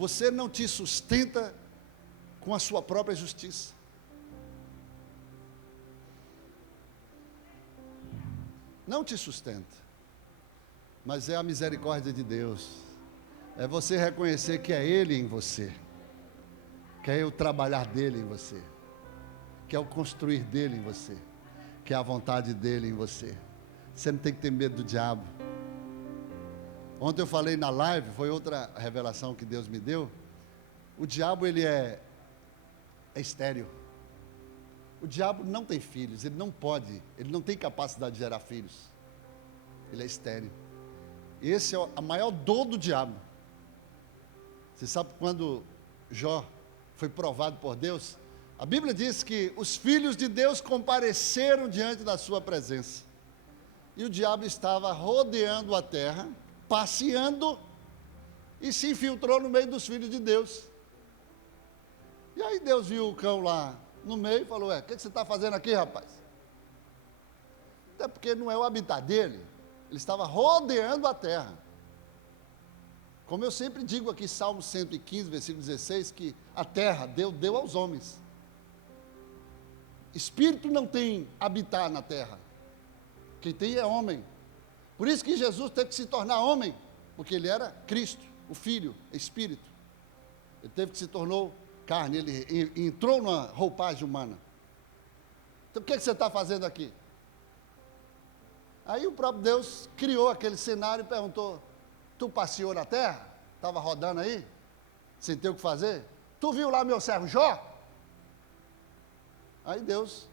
Você não te sustenta com a sua própria justiça. Não te sustenta. Mas é a misericórdia de Deus. É você reconhecer que é Ele em você. Que é o trabalhar dEle em você. Que é o construir dEle em você. Que é a vontade dEle em você. Você não tem que ter medo do diabo. Ontem eu falei na live, foi outra revelação que Deus me deu. O diabo, ele é estéril. O diabo não tem filhos, ele não pode, ele não tem capacidade de gerar filhos. Ele é estéril. Esse é a maior dor do diabo. Você sabe quando Jó foi provado por Deus? A Bíblia diz que os filhos de Deus compareceram diante da sua presença. E o diabo estava rodeando a terra, passeando, e se infiltrou no meio dos filhos de Deus. E aí Deus viu o cão lá no meio e falou: o que você está fazendo aqui, rapaz? Até porque não é o habitat dele. Ele estava rodeando a terra. Como eu sempre digo aqui, Salmo 115, versículo 16, que a terra Deus deu aos homens. Espírito não tem habitat na terra. Quem tem é homem. Por isso que Jesus teve que se tornar homem, porque ele era Cristo, o Filho, Espírito. Ele teve que se tornou carne, ele entrou numa roupagem humana. Então o que você está fazendo aqui? Aí o próprio Deus criou aquele cenário e perguntou: tu passeou na terra? Estava rodando aí? Sem ter o que fazer? Tu viu lá meu servo Jó? Aí Deus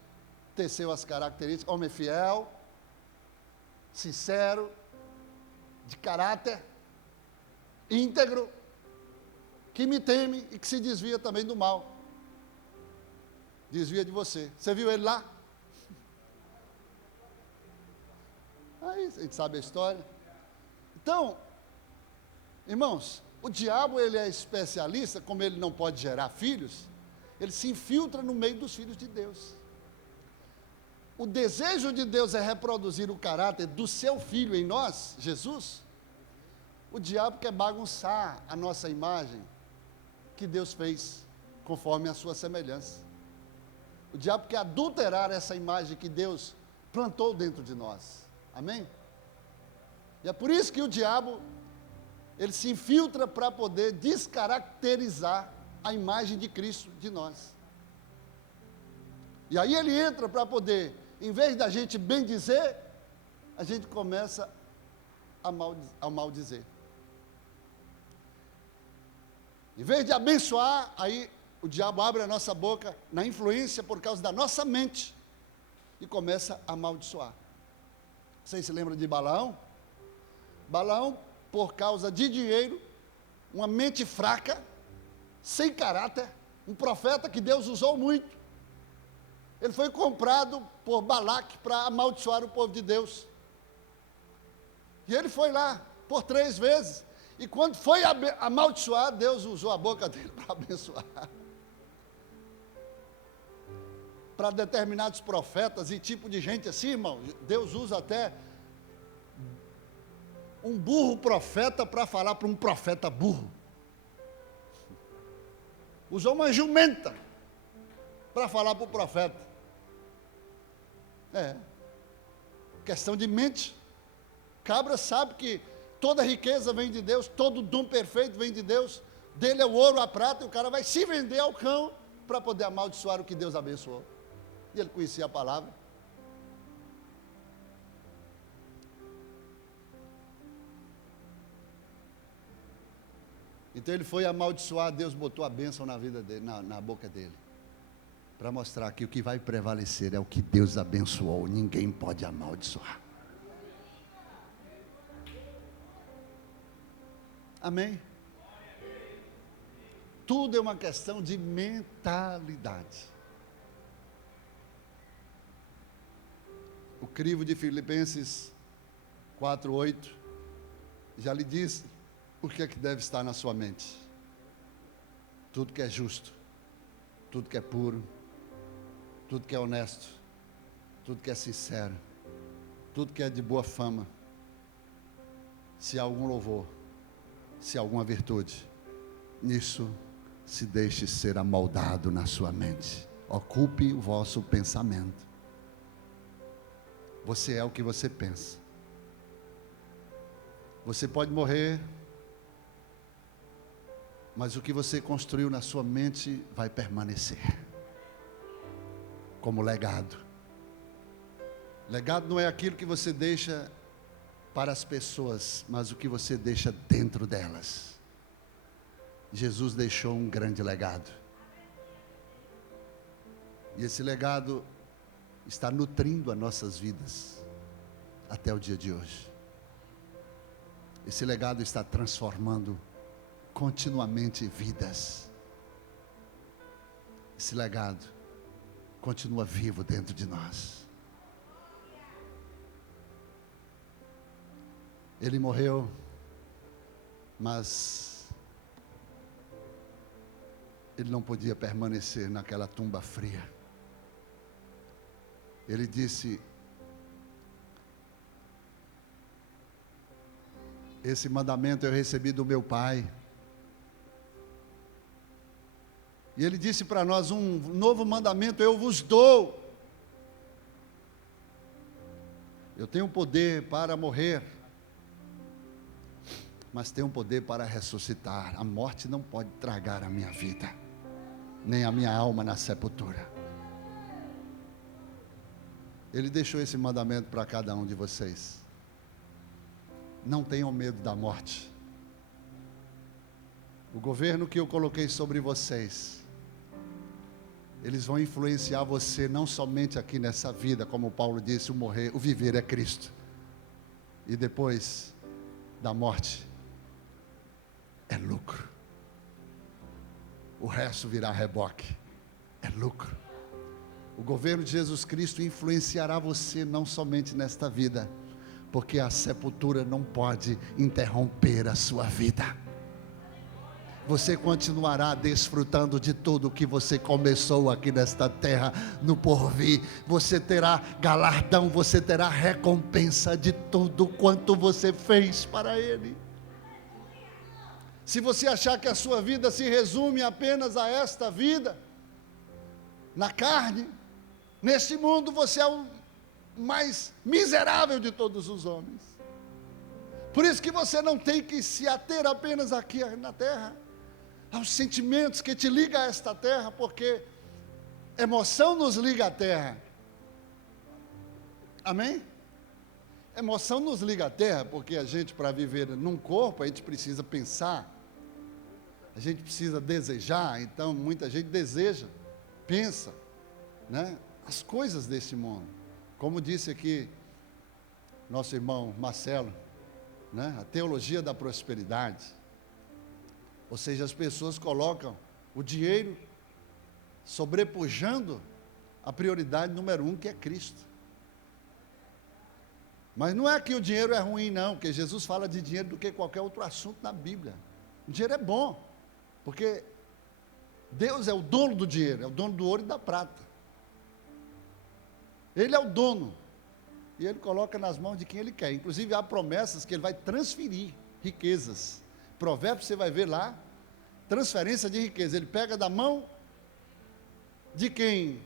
teceu as características: homem fiel, sincero, de caráter, íntegro, que me teme e que se desvia também do mal. Desvia de você. Você viu ele lá? Aí a gente sabe a história. Então, irmãos, o diabo, ele é especialista, como ele não pode gerar filhos, ele se infiltra no meio dos filhos de Deus. O desejo de Deus é reproduzir o caráter do seu filho em nós, Jesus. O diabo quer bagunçar a nossa imagem que Deus fez conforme a sua semelhança. O diabo quer adulterar essa imagem que Deus plantou dentro de nós. Amém? E é por isso que o diabo, ele se infiltra para poder descaracterizar a imagem de Cristo de nós. E aí ele entra para poder, em vez da gente bem dizer, a gente começa a maldizer. Em vez de abençoar, aí o diabo abre a nossa boca na influência por causa da nossa mente e começa a amaldiçoar. Vocês se lembram de Balaão? Balaão, por causa de dinheiro, uma mente fraca, sem caráter, um profeta que Deus usou muito. Ele foi comprado por Balaque para amaldiçoar o povo de Deus. E ele foi lá por 3 vezes. E quando foi amaldiçoar, Deus usou a boca dele para abençoar. Para determinados profetas e tipo de gente assim, irmão, Deus usa até um burro profeta para falar para um profeta burro. Usou uma jumenta para falar para o profeta. Questão de mente. Cabra sabe que toda riqueza vem de Deus, todo dom perfeito vem de Deus, dele é o ouro, a prata, e o cara vai se vender ao cão para poder amaldiçoar o que Deus abençoou. E ele conhecia a palavra. Então ele foi amaldiçoar, Deus botou a bênção na vida dele, na boca dele, para mostrar que o que vai prevalecer é o que Deus abençoou, ninguém pode amaldiçoar. Amém? Tudo é uma questão de mentalidade. O crivo de Filipenses 4:8 já lhe disse o que é que deve estar na sua mente. Tudo que é justo, tudo que é puro, tudo que é honesto, tudo que é sincero, tudo que é de boa fama, se há algum louvor, se há alguma virtude, nisso se deixe ser amoldado na sua mente. Ocupe o vosso pensamento. Você é o que você pensa. Você pode morrer, mas o que você construiu na sua mente vai permanecer como legado. Legado não é aquilo que você deixa para as pessoas, mas o que você deixa dentro delas. Jesus deixou um grande legado. E esse legado está nutrindo as nossas vidas até o dia de hoje. Esse legado está transformando continuamente vidas. Esse legado continua vivo dentro de nós. Ele morreu, mas ele não podia permanecer naquela tumba fria. Ele disse: esse mandamento eu recebi do meu Pai. E ele disse para nós: um novo mandamento eu vos dou. Eu tenho poder para morrer, mas tenho poder para ressuscitar. A morte não pode tragar a minha vida, nem a minha alma na sepultura. Ele deixou esse mandamento para cada um de vocês. Não tenham medo da morte. O governo que eu coloquei sobre vocês, eles vão influenciar você não somente aqui nessa vida, como Paulo disse, o viver é Cristo. E depois da morte é lucro. O resto virá reboque. É lucro. O governo de Jesus Cristo influenciará você não somente nesta vida, porque a sepultura não pode interromper a sua vida. Você continuará desfrutando de tudo que você começou aqui nesta terra, no porvir. Você terá galardão, você terá recompensa de tudo quanto você fez para Ele. Se você achar que a sua vida se resume apenas a esta vida, na carne, neste mundo você é o mais miserável de todos os homens. Por isso que você não tem que se ater apenas aqui na terra, aos sentimentos que te ligam a esta terra, porque emoção nos liga à terra. Amém? Emoção nos liga à terra, porque a gente, para viver num corpo, a gente precisa pensar, a gente precisa desejar. Então muita gente deseja, pensa, né, as coisas deste mundo. Como disse aqui nosso irmão Marcelo, né, a teologia da prosperidade. Ou seja, as pessoas colocam o dinheiro sobrepujando a prioridade número 1, que é Cristo. Mas não é que o dinheiro é ruim, não, porque Jesus fala de dinheiro do que qualquer outro assunto na Bíblia. O dinheiro é bom, porque Deus é o dono do dinheiro, é o dono do ouro e da prata. Ele é o dono, e Ele coloca nas mãos de quem Ele quer. Inclusive há promessas que Ele vai transferir riquezas. Provérbios, você vai ver lá, transferência de riqueza. Ele pega da mão de quem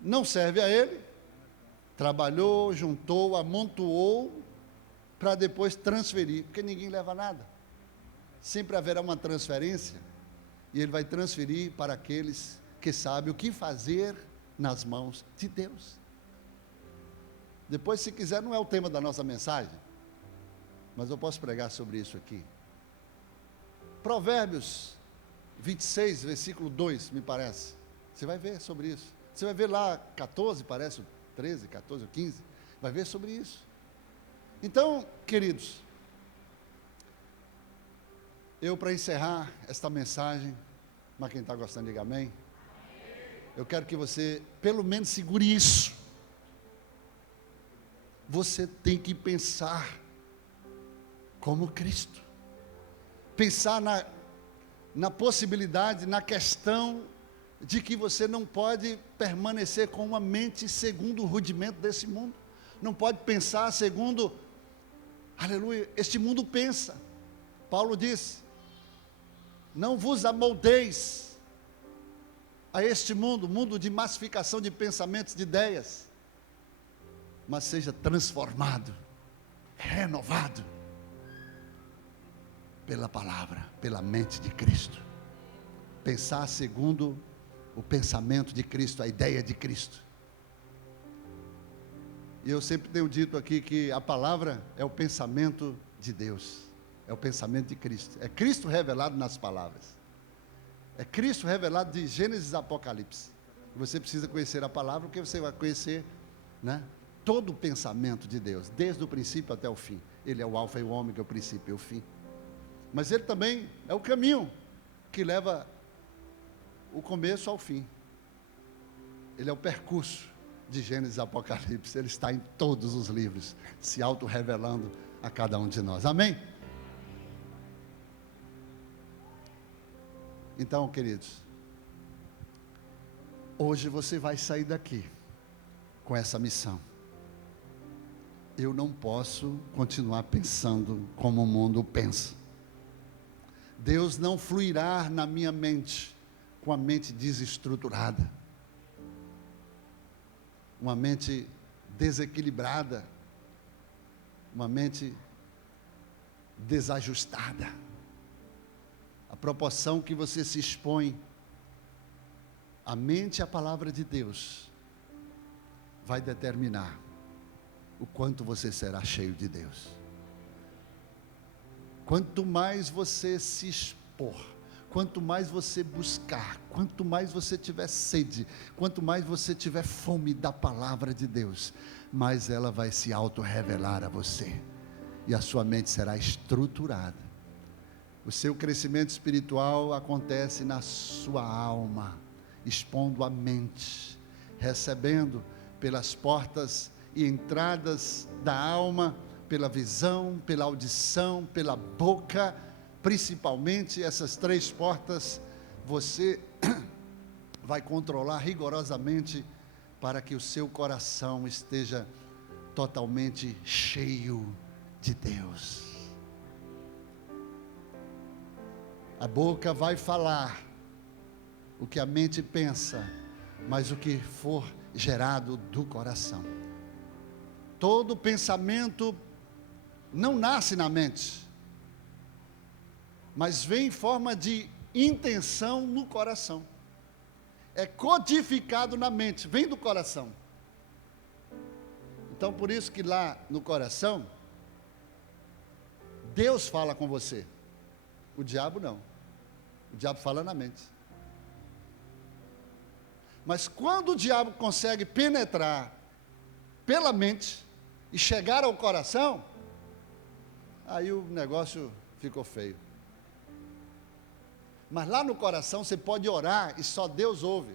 não serve a Ele, trabalhou, juntou, amontoou, para depois transferir, porque ninguém leva nada. Sempre haverá uma transferência, e Ele vai transferir para aqueles que sabem o que fazer nas mãos de Deus. Depois, se quiser, não é o tema da nossa mensagem, mas eu posso pregar sobre isso aqui. Provérbios 26, versículo 2, me parece. Você vai ver sobre isso. Você vai ver lá 14, parece, 13, 14 ou 15. Vai ver sobre isso. Então, queridos, eu, para encerrar esta mensagem, mas quem está gostando, diga amém. Eu quero que você, pelo menos, segure isso. Você tem que pensar como Cristo. Pensar na possibilidade, na questão de que você não pode permanecer com uma mente segundo o rudimento desse mundo. Não pode pensar segundo, aleluia, este mundo pensa. Paulo diz, Não vos amoldeis a este mundo, mundo de massificação de pensamentos, de ideias, mas seja transformado, renovado pela palavra, pela mente de Cristo. Pensar segundo o pensamento de Cristo, a ideia de Cristo. E eu sempre tenho dito aqui que a palavra é o pensamento de Deus, é o pensamento de Cristo, é Cristo revelado nas palavras, é Cristo revelado de Gênesis a Apocalipse. Você precisa conhecer a palavra, porque você vai conhecer, né, todo o pensamento de Deus, desde o princípio até o fim. Ele é o alfa e o ômega, o princípio e o fim. Mas ele também é o caminho que leva o começo ao fim. Ele é o percurso de Gênesis a Apocalipse. Ele está em todos os livros, se auto-revelando a cada um de nós. Amém? Então, queridos, hoje você vai sair daqui com essa missão. Eu não posso continuar pensando como o mundo pensa. Deus não fluirá na minha mente com a mente desestruturada, uma mente desequilibrada, uma mente desajustada. A proporção que você se expõe à mente e à palavra de Deus vai determinar o quanto você será cheio de Deus. Quanto mais você se expor, quanto mais você buscar, quanto mais você tiver sede, quanto mais você tiver fome da palavra de Deus, mais ela vai se auto-revelar a você, e a sua mente será estruturada. O seu crescimento espiritual acontece na sua alma, expondo a mente, recebendo pelas portas e entradas da alma, pela visão, pela audição, pela boca, principalmente essas 3 portas, você vai controlar rigorosamente para que o seu coração esteja totalmente cheio de Deus. A boca vai falar o que a mente pensa, mas o que for gerado do coração. Todo pensamento não nasce na mente, mas vem em forma de intenção no coração. É codificado na mente, vem do coração. Então, por isso que lá no coração, Deus fala com você. O diabo não. O diabo fala na mente. Mas quando o diabo consegue penetrar pela mente e chegar ao coração, aí o negócio ficou feio. Mas lá no coração você pode orar e só Deus ouve.